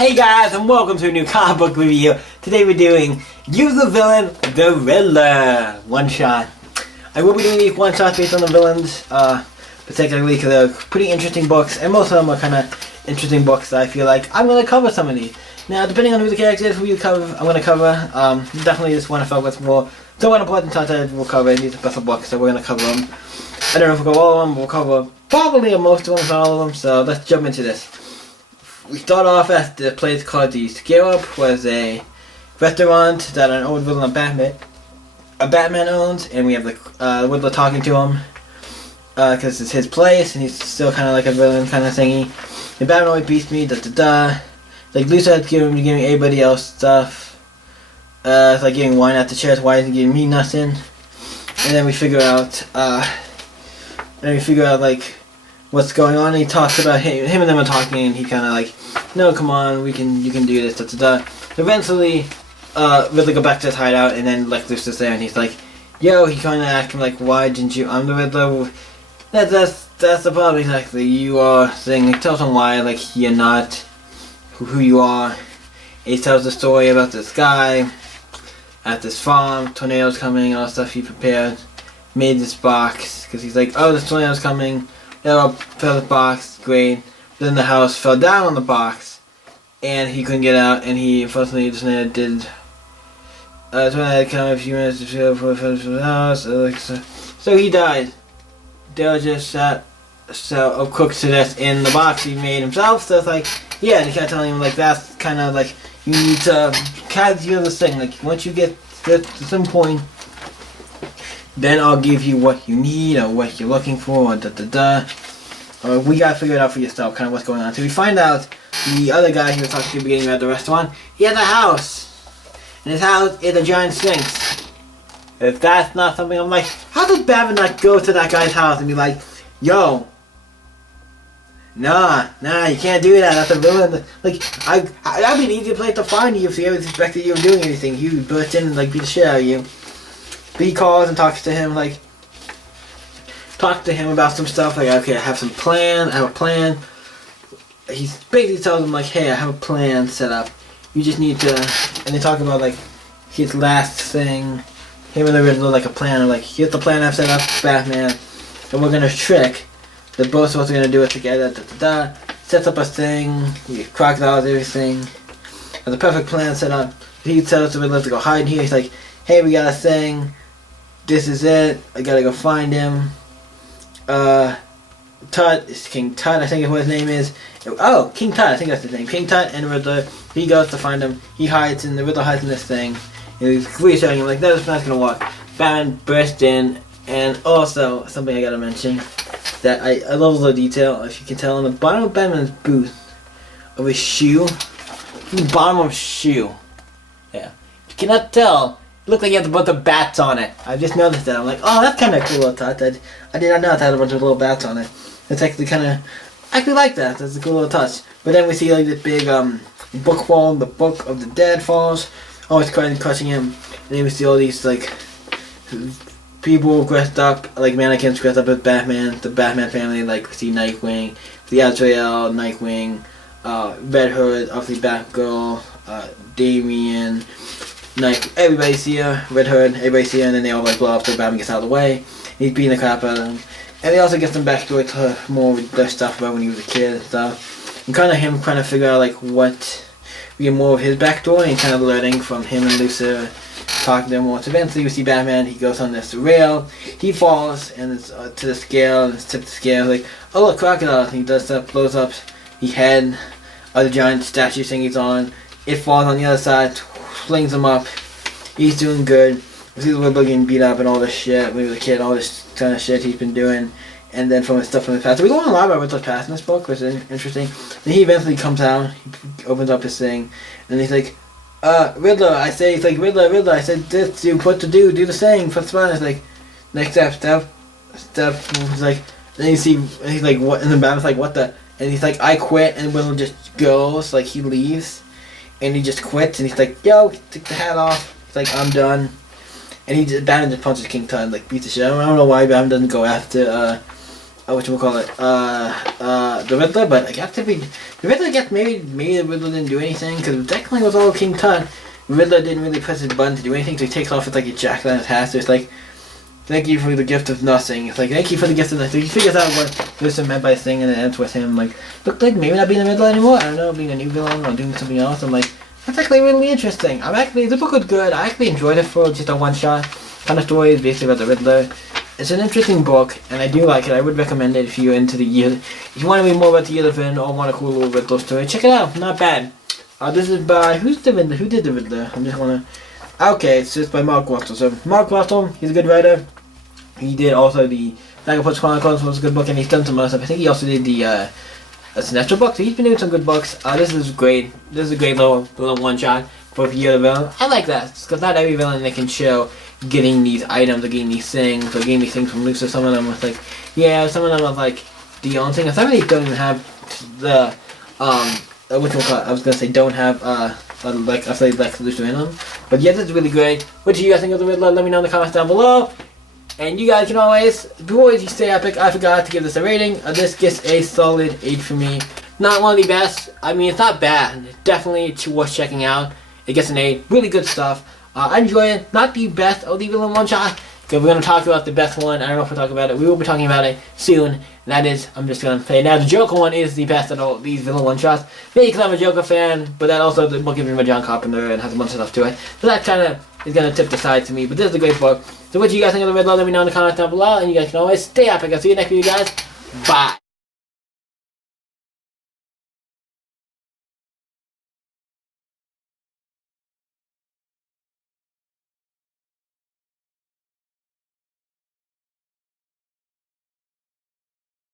Hey guys, and welcome to a new comic book review. Today we're doing You the Villain, the Riddler one shot. I will be doing these one shots based on the villains, particularly because they're pretty interesting books, and most of them are kind of interesting books that I feel like I'm going to cover some of these. Now, depending on who the character is, who you cover, I'm going to cover. Definitely just want to focus more. So one important shots that we'll cover in these special books, so we're going to cover them. I don't know if we'll go all of them, but we'll cover probably most of them, if not all of them, so let's jump into this. We start off at the place called the Scare Up, was a restaurant that an old villain Batman owns, and we have the Riddler talking to him because it's his place, and he's still kind of like a villain kind of thingy. And Batman always beats me, Like Lucy had giving everybody else stuff. It's like giving wine at the church. Why isn't he giving me nothing? And then we figure out, like what's going on. And he talks about him and them are talking, and he kind of like, no, come on, you can do this. Eventually, Riddler go back to his hideout, and then Lex Luthor's there, and he's like, yo, he kind of acting like, why didn't you? I'm the Riddler. That's the problem exactly. You are saying, like, tell him why, like, you're not who you are. And he tells the story about this guy at this farm, tornadoes coming, all the stuff he prepared, made this box because he's like, oh, this tornado's coming. Fell the box, great. Then the house fell down on the box, and he couldn't get out, and he unfortunately just did. Tornado come a few minutes to feel for the house, so he died. Dale just sat cooked to death in the box he made himself. So it's like, yeah, and he kept telling him like that's kind of like you need to kind of do this thing. Like once you get to some point, then I'll give you what you need or what you're looking for, or we gotta figure it out for yourself, kind of what's going on. So we find out the other guy he was talking to at the beginning at the restaurant, he has a house. And his house is a giant sphinx. If that's not something, I'm like, how does Batman not go to that guy's house and be like, yo, nah, you can't do that, that's a villain. Like, that'd be an easy place to find you if he ever suspected you of doing anything. He would burst in and like beat the shit out of you. But he calls and talks to him about some stuff, like, okay, I have a plan. He basically tells him like, hey, I have a plan set up. You just need to, and they talk about like his last thing, him and the Riddler, like a plan of like, here's the plan I've set up, Batman, and we're gonna trick the both of us are gonna do it together, sets up a thing, crocodiles, everything, and the perfect plan set up. He tells the Riddler to go hide in here. He's like, hey, we got a thing, this is it, I gotta go find him. Tut, it's King Tut, I think is what his name is. Oh, King Tut, I think that's his name. King Tut and Riddler, he goes to find him. He hides in, the Riddler hides in this thing. And he's reassuring him, like, no, this plan's gonna work. Batman burst in, and also, something I gotta mention, that I love the detail, if you can tell, on the bottom of Batman's boot, of his shoe, the bottom of his shoe, yeah, you cannot tell, it looked like he had a bunch of bats on it. I just noticed that. I'm like, oh, that's kind of cool little touch. I did not know it had a bunch of little bats on it. It's actually kind of, I actually like that. That's a cool little touch. But then we see like this big book fall, the Book of the Dead falls. Oh, it's crushing him. And then we see all these like people dressed up, like mannequins dressed up as Batman, the Batman family. Like we see Nightwing, the Azrael, Nightwing, Red Hood, obviously Batgirl, Damian. Everybody's here, Red Hood, everybody's here, and then they all like blow up so Batman gets out of the way. He's beating the crap out of them. And they also get some backstory to more of their stuff about when he was a kid and stuff. And kind of him trying to figure out like what, we get more of his backstory and kind of learning from him and Lucy, talking to them more. So eventually we see Batman, he goes on this rail, he falls and it's to the scale, and it's tipped the scale, like, oh look, crocodile, and he does stuff, blows up the head of the giant statue thing he's on. It falls on the other side, flings him up. He's doing good. We see the Riddler getting beat up and all this shit when he was a kid, all this kind of shit he's been doing. And then from his stuff from his past. So we learn a lot about Riddler's past in this book, which is interesting. Then he eventually comes out, he opens up his thing, and he's like, Riddler, I say, he's like, Riddler, I said this, do what to do the thing, put smile. It's like, next step. He's like, then you see, and he's like, what, and then Batman's like, what the, and he's like, I quit, and Riddler just goes, like, he leaves. And he just quits, and he's like, yo, take the hat off. He's like, I'm done. And Batman just punches King Tut and like beats the shit. I don't know why Batman doesn't go after the Riddler, but I got to be the Riddler gets maybe the Riddler didn't do anything because technically it was all King Tut. The Riddler didn't really press his button to do anything, so he takes off with like a jacket on his hat. So it's like, thank you for the gift of nothing. It's like, thank you for the gift of nothing. He figures out what Lucifer meant by this thing, and it ends with him like, look like maybe not being the Riddler anymore. I don't know, being a new villain or doing something else. I'm like, that's actually really interesting. The book was good. I actually enjoyed it for just a one-shot kind of story. It's basically about the Riddler. It's an interesting book, and I do like it. I would recommend it if you're into the year. If you want to read more about the year of villain or want a cool little Riddler story, check it out. Not bad. This is by who's the Riddler? Who did the Riddler? I just wanna. Okay, it's just by Mark Russell. So Mark Russell, he's a good writer. He did also the Vagabond's Chronicles, was a good book, and he's done some other stuff. I think he also did the Sinestro book. So he's been doing some good books. This is great. This is a great little one shot for the year of villain. I like that because not every villain they can show getting these items or getting these things or getting these things from Lucifer. Some of them was like, yeah, some of them was like the only thing. Some of these don't even have the which one? I was gonna say don't have like I say like Lucifer in them. But yeah, this is really great. What do you guys think of the Riddler? Let me know in the comments down below. And you guys can always, before you stay epic, I forgot to give this a rating. This gets a solid 8 for me. Not one of the best. I mean, it's not bad. It's definitely worth checking out. It gets an 8. Really good stuff. I enjoy it. Not the best of the villain one shot. Because we're going to talk about the best one. I don't know if we'll talk about it. We will be talking about it soon. And that is, I'm just going to say now the Joker one is the best of all these villain one shots. Maybe because I'm a Joker fan, but that also the book is written by John Carpenter and has a bunch of stuff to it. So that kind of is going to tip the side to me. But this is a great book. So what do you guys think of the Riddler? Let me know in the comments down below. And you guys can always stay epic. I'll see you next video, guys. Bye.